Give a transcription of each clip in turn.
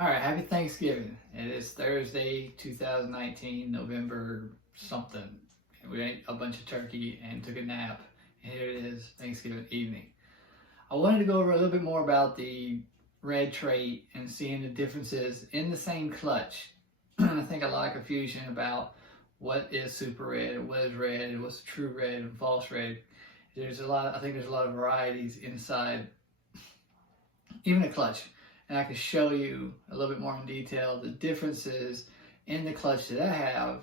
All right, happy Thanksgiving. It is Thursday, 2019, November something. We ate a bunch of turkey and took a nap. And here it is, Thanksgiving evening. I wanted to go over a little bit more about the red trait and seeing the differences in the same clutch. I think a lot of confusion about what is super red and what is red and what's true red and false red. I think there's a lot of varieties inside even a clutch. And I can show you a little bit more in detail the differences in the clutch that I have,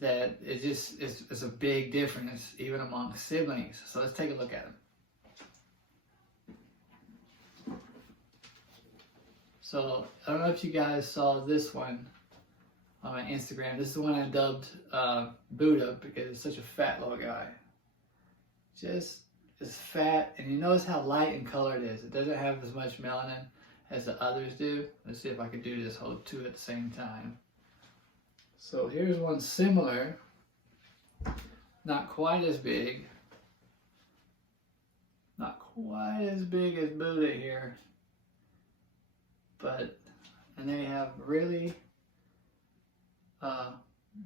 that it's a big difference even among siblings. So let's take a look at them. So I don't know if you guys saw this one on my Instagram. This is the one I dubbed Buddha because it's such a fat little guy. Just is fat, and you notice how light in color it is. It doesn't have as much melanin as the others do. Let's see if I can do this, hold two at the same time. So here's one similar, not quite as big as Buddha here, and they have really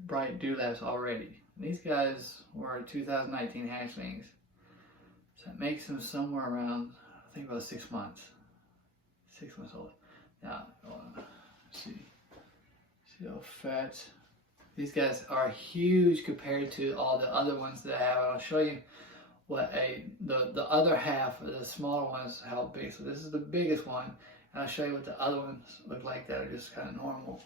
bright dewlaps already. And these guys were 2019 hatchlings, so it makes them somewhere around, I think, about 6 months. 6 months old. Now, see how fat. These guys are huge compared to all the other ones that I have. I'll show you what the other half of the smaller ones, how big. So this is the biggest one, and I'll show you what the other ones look like that are just kind of normal.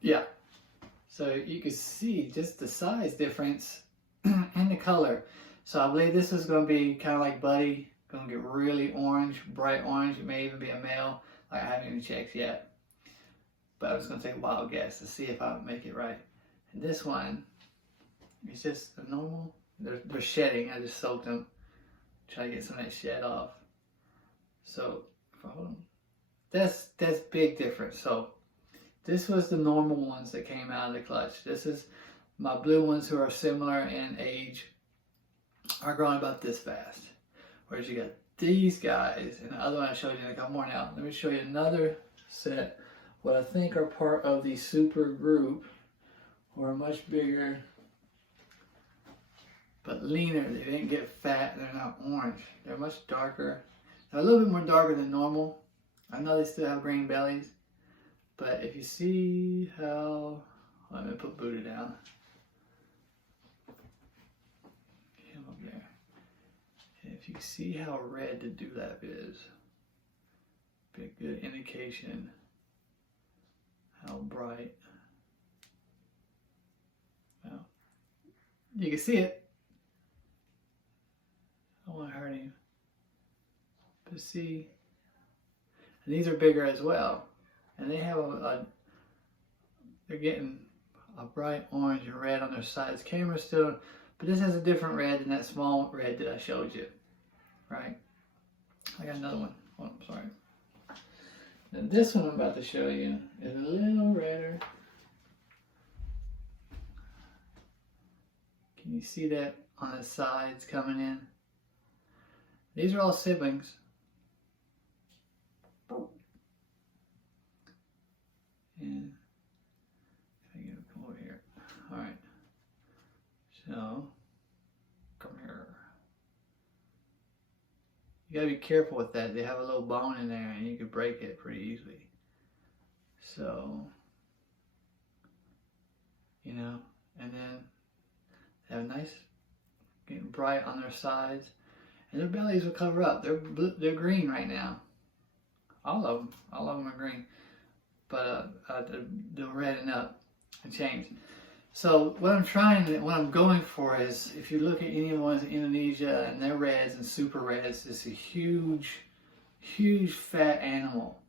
Yeah. So you can see just the size difference and the color. So I believe this is going to be kind of like Buddy, going to get really orange, bright orange. It may even be a male. Like, I haven't even checked yet, but I was going to take a wild guess to see if I would make it right. And this one is just a normal. They're shedding. I just soaked them, try to get some of that shed off. So hold on. That's big difference. So this was the normal ones that came out of the clutch. This is my blue ones, who are similar in age, are growing about this fast. Whereas you got these guys, and the other one I showed you in a couple more. Now, let me show you another set, what I think are part of the super group, who are much bigger, but leaner. They didn't get fat, they're not orange. They're much darker. They're a little bit more darker than normal. I know they still have green bellies, but if you see how, let me put Buddha down. Him up there. And if you see how red the dewlap is, be a good indication how bright. Well, you can see it. I don't want to hurt him. But see, and these are bigger as well. And they have they're getting a bright orange and red on their sides. Camera still, but this has a different red than that small red that I showed you, right? I got another one. Oh, I'm sorry. And this one I'm about to show you is a little redder. Can you see that on the sides coming in? These are all siblings. And if I get him come over here. Alright. So, come here. You gotta be careful with that. They have a little bone in there and you could break it pretty easily. So, you know, and then they have nice, getting bright on their sides. And their bellies will cover up. They're green right now. All of them are green. But they'll redden up and change. So what I'm going for is, if you look at any of the ones in Indonesia and their reds and super reds, it's a huge, huge fat animal.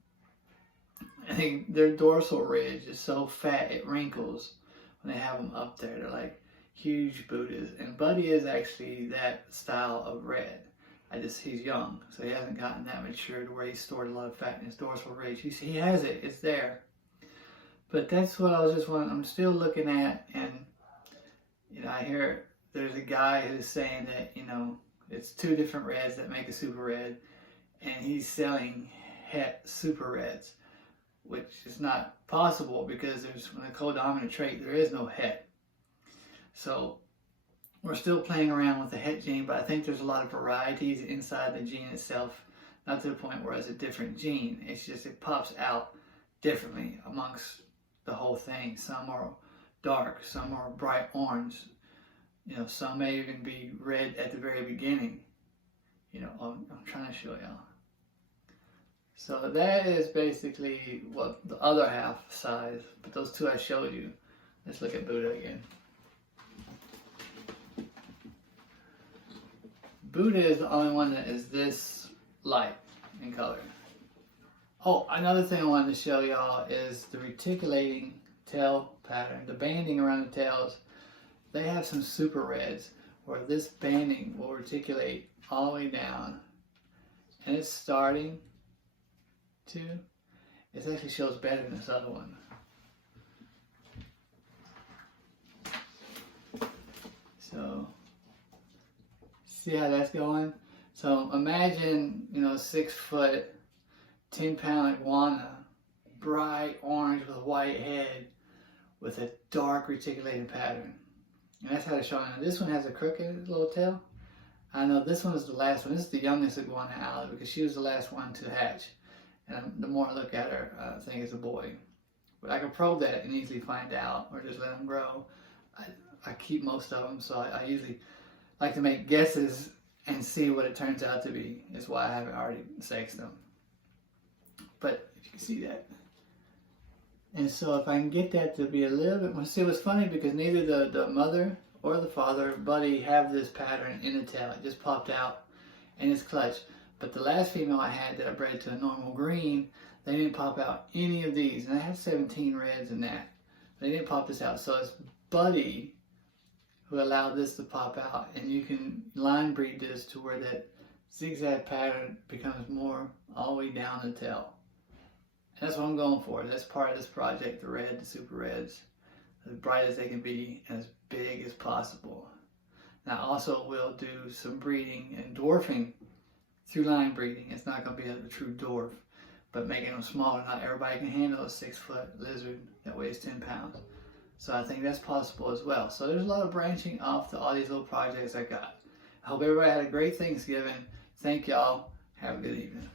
I think their dorsal ridge is so fat it wrinkles when they have them up there. They're like huge Buddhas. And Buddy is actually that style of red. He's young, so he hasn't gotten that mature to where he's stored a lot of fat in his dorsal ridge. He has it, it's there. But that's what I was just wanting. I'm still looking at, and you know, I hear there's a guy who's saying that, you know, it's two different reds that make a super red, and he's selling het super reds, which is not possible because there's in a codominant trait there is no het. So we're still playing around with the het gene, but I think there's a lot of varieties inside the gene itself, not to the point where it's a different gene. It's just it pops out differently amongst the whole thing. Some are dark, some are bright orange. You know, some may even be red at the very beginning. You know, I'm trying to show y'all. So that is basically what the other half size, but those two I showed you. Let's look at Buddha again. Buddha is the only one that is this light in color. Oh, another thing I wanted to show y'all is the reticulating tail pattern. The banding around the tails, they have some super reds where this banding will reticulate all the way down. And it's starting to, it actually shows better than this other one. So, see how that's going? So imagine, you know, 6 foot, 10-pound iguana, bright orange with a white head with a dark reticulating pattern. And that's how it's showing. This one has a crooked little tail. I know this one is the last one. This is the youngest iguana out because she was the last one to hatch. And the more I look at her, I think it's a boy. But I can probe that and easily find out, or just let them grow. I keep most of them, so I usually like to make guesses and see what it turns out to be. Is why I haven't already sexed them. But if you can see that. And so if I can get that to be a little bit more, see what's funny, because neither the mother or the father, Buddy, have this pattern in the tail. It just popped out in its clutch. But the last female I had that I bred to a normal green, they didn't pop out any of these. And I had 17 reds in that. They didn't pop this out. So it's Buddy who allowed this to pop out. And you can line breed this to where that zigzag pattern becomes more all the way down the tail. And that's what I'm going for. That's part of this project, the red, the super reds. As bright as they can be, and as big as possible. Now also we'll do some breeding and dwarfing through line breeding. It's not going to be a true dwarf, but making them smaller. Not everybody can handle a 6 foot lizard that weighs 10 pounds. So I think that's possible as well. So there's a lot of branching off to all these little projects I got. I hope everybody had a great Thanksgiving. Thank y'all. Have a good evening.